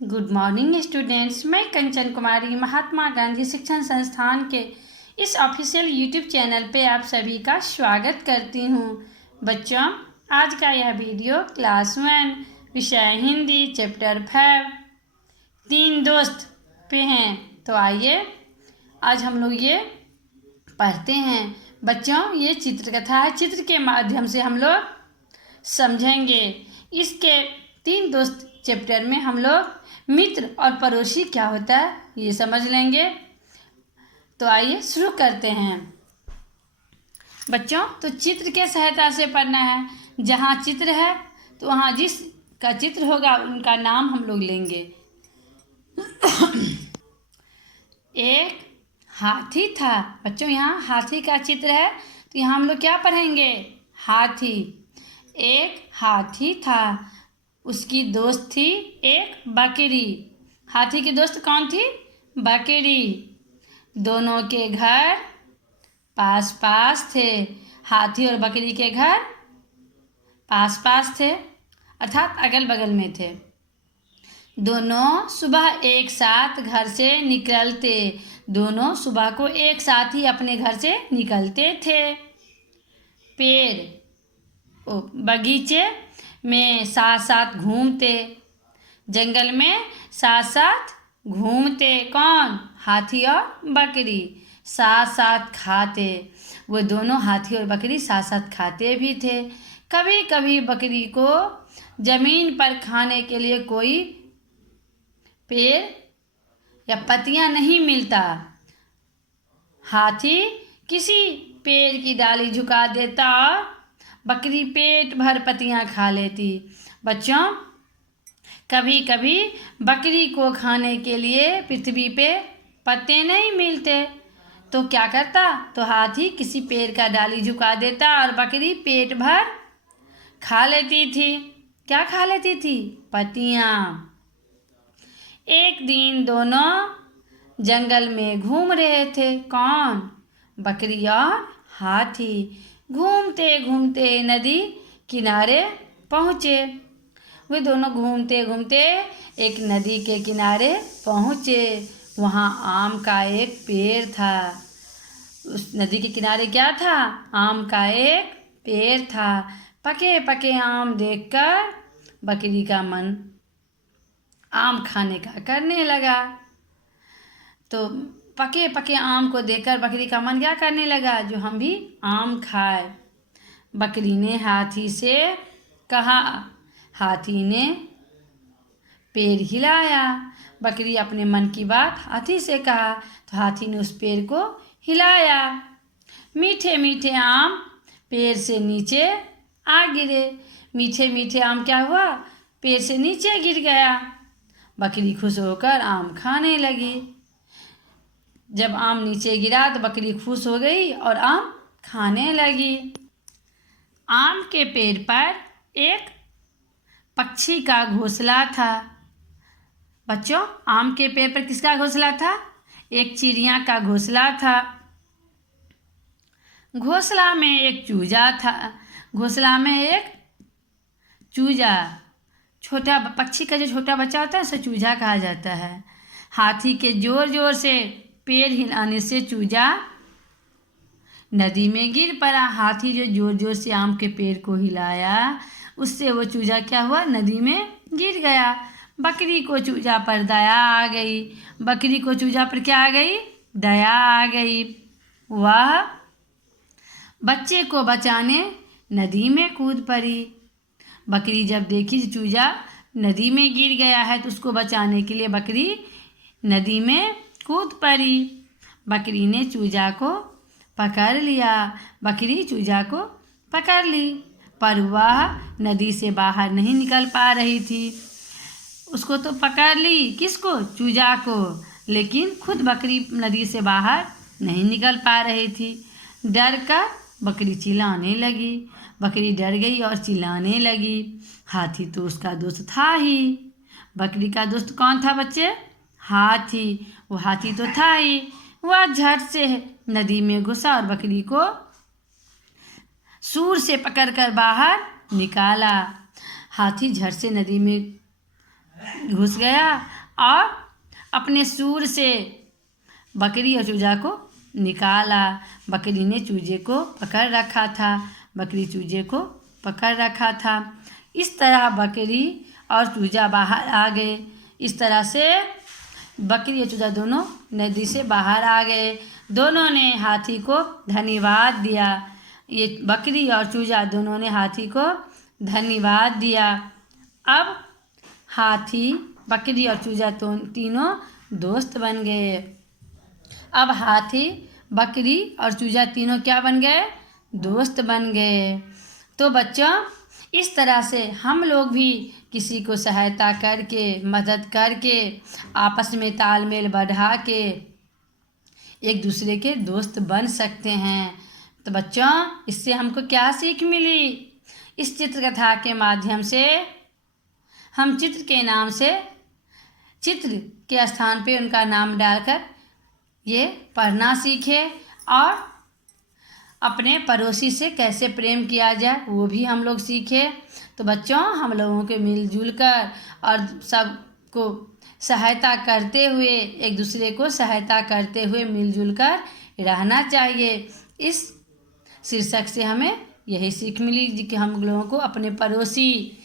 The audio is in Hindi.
Good morning students. मैं कंचन कुमारी महात्मा गांधी शिक्षण संस्थान के इस ऑफिशियल यूट्यूब चैनल पे आप सभी का स्वागत करती हूँ। बच्चों, आज का यह वीडियो क्लास 1 विषय हिंदी चैप्टर 5 तीन दोस्त पे हैं। तो आइए आज हम लोग ये पढ़ते हैं। बच्चों, ये चित्रकथा है। चित्र के माध्यम से हम लोग समझेंगे। इसके तीन दोस्त चैप्टर में हम लोग मित्र और पड़ोसी क्या होता है ये समझ लेंगे। तो आइए शुरू करते हैं। बच्चों, तो चित्र के सहायता से पढ़ना है। जहाँ चित्र है तो वहाँ जिसका चित्र होगा उनका नाम हम लोग लेंगे। एक हाथी था। बच्चों, यहाँ हाथी का चित्र है तो यहाँ हम लोग क्या पढ़ेंगे? हाथी। एक हाथी था, उसकी दोस्त थी एक बकरी। हाथी की दोस्त कौन थी? बकरी। दोनों के घर पास पास थे। हाथी और बकरी के घर पास पास थे, अर्थात अगल बगल में थे। दोनों सुबह एक साथ घर से निकलते। दोनों सुबह को एक साथ ही अपने घर से निकलते थे। बगीचे में साथ साथ घूमते। जंगल में साथ साथ घूमते। कौन? हाथी और बकरी। साथ साथ खाते। वो दोनों हाथी और बकरी साथ साथ खाते भी थे। कभी कभी बकरी को जमीन पर खाने के लिए कोई पेड़ या पत्तियां नहीं मिलता। हाथी किसी पेड़ की डाली झुका देता और बकरी पेट भर पत्तियां खा लेती। बच्चों, कभी कभी बकरी को खाने के लिए पृथ्वी पे पत्ते नहीं मिलते तो क्या करता? तो हाथी किसी पेड़ का डाली झुका देता और बकरी पेट भर खा लेती थी। क्या खा लेती थी? पत्तियां। एक दिन दोनों जंगल में घूम रहे थे। कौन? बकरी और हाथी। घूमते घूमते नदी किनारे पहुँचे। वे दोनों घूमते घूमते एक नदी के किनारे पहुँचे। वहाँ आम का एक पेड़ था। उस नदी के किनारे क्या था? आम का एक पेड़ था। पके पके आम देखकर बकरी का मन आम खाने का करने लगा। तो पके पके आम को देखकर बकरी का मन क्या करने लगा? जो हम भी आम खाए। बकरी ने हाथी से कहा। हाथी ने पेड़ हिलाया। बकरी अपने मन की बात हाथी से कहा तो हाथी ने उस पेड़ को हिलाया। मीठे मीठे आम पेड़ से नीचे आ गिरे। मीठे मीठे आम क्या हुआ? पेड़ से नीचे गिर गया। बकरी खुश होकर आम खाने लगी। जब आम नीचे गिरा तो बकरी खुश हो गई और आम खाने लगी। आम के पेड़ पर एक पक्षी का घोंसला था। बच्चों, आम के पेड़ पर किसका घोंसला था? एक चिड़िया का घोंसला था। घोंसला में एक चूजा था। घोंसला में एक चूजा, छोटा पक्षी का जो छोटा बच्चा होता है उसे चूजा कहा जाता है। हाथी के जोर जोर से पेड़ हिलाने से चूजा नदी में गिर पड़ा। हाथी जो जोर जोर से आम के पेड़ को हिलाया उससे वो चूजा क्या हुआ? नदी में गिर गया। बकरी को चूजा पर दया आ गई। बकरी को चूजा पर क्या आ गई? दया आ गई। वह बच्चे को बचाने नदी में कूद पड़ी। बकरी जब देखी चूजा नदी में गिर गया है तो उसको बचाने के लिए बकरी नदी में कूद पड़ी। बकरी ने चूजा को पकड़ लिया। बकरी चूजा को पकड़ ली पर वह नदी से बाहर नहीं निकल पा रही थी। उसको तो पकड़ ली, किसको? चूजा को, लेकिन खुद बकरी नदी से बाहर नहीं निकल पा रही थी। डर कर बकरी चिल्लाने लगी। बकरी डर गई और चिल्लाने लगी। हाथी तो उसका दोस्त था ही। बकरी का दोस्त कौन था बच्चे? हाथी। वो हाथी तो था ही। वह झट से नदी में घुसा और बकरी को सूर से पकड़कर बाहर निकाला। हाथी झट से नदी में घुस गया और अपने सूर से बकरी और चूजा को निकाला। बकरी ने चूजे को पकड़ रखा था, बकरी चूजे को पकड़ रखा था। इस तरह बकरी और चूजा बाहर आ गए। इस तरह से बकरी और चूजा दोनों नदी से बाहर आ गए। दोनों ने हाथी को धन्यवाद दिया। ये बकरी और चूजा दोनों ने हाथी को धन्यवाद दिया। अब हाथी, बकरी और चूजा तो तीनों दोस्त बन गए। अब हाथी, बकरी और चूजा तीनों क्या बन गए? दोस्त बन गए। तो बच्चों, इस तरह से हम लोग भी किसी को सहायता करके, मदद करके, आपस में तालमेल बढ़ा के एक दूसरे के दोस्त बन सकते हैं। तो बच्चों, इससे हमको क्या सीख मिली? इस चित्रकथा के माध्यम से हम चित्र के नाम से, चित्र के स्थान पे उनका नाम डालकर ये पढ़ना सीखे और अपने पड़ोसी से कैसे प्रेम किया जाए वो भी हम लोग सीखे। तो बच्चों, हम लोगों के मिलजुल कर और सबको सहायता करते हुए, एक दूसरे को सहायता करते हुए मिलजुल कर रहना चाहिए। इस शीर्षक से हमें यही सीख मिली कि हम लोगों को अपने पड़ोसी